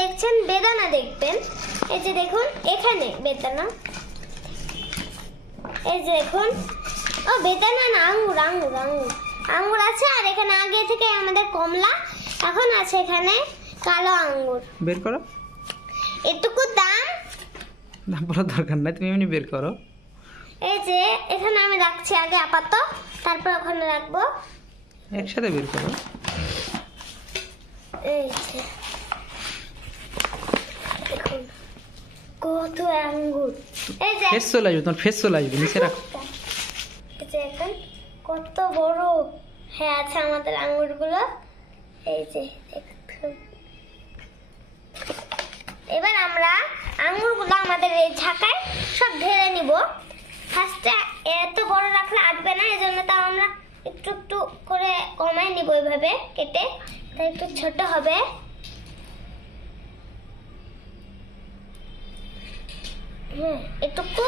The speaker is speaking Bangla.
দেখছেন বেদানা দেখবেন, এই যে দেখুন এখানে বেদানা, এই যে দেখুন, ও বেদানা না, আঙ্গুর আঙ্গুর আঙ্গুর আঙ্গুর আছে। আর এখানে আগে থেকে আমাদের কমলা, এখন আছে এখানে কালো আঙ্গুর। বের করো, এটুকু দাম বলার দরকার নাই, তুমি এমনি বের করো। এই যে এখানে আমি রাখছি আগে আপাতত, তারপর ওখানে রাখবো। একসাথে বের করো। এই যে দেখুন কত আঙ্গুর, এই যে ফেস চলে আসবে, তোমার ফেস চলে আসবে, নিচে রাখো। এই যে এখন কত বড় হ্যাঁ আছে আমাদের আঙ্গুরগুলো, এই যে দেখুন। এবার আমরা আঙ্গুরগুলো আমাদের এই ঝাঁকায় সব ঢেলে নিব। ফার্স্টে এত বড় রাখলে আটবে না, এজন্য তাও আমরা একটু একটু করে কমাই নিব এইভাবে কেটে, তাই একটু ছোট হবে। এটুকু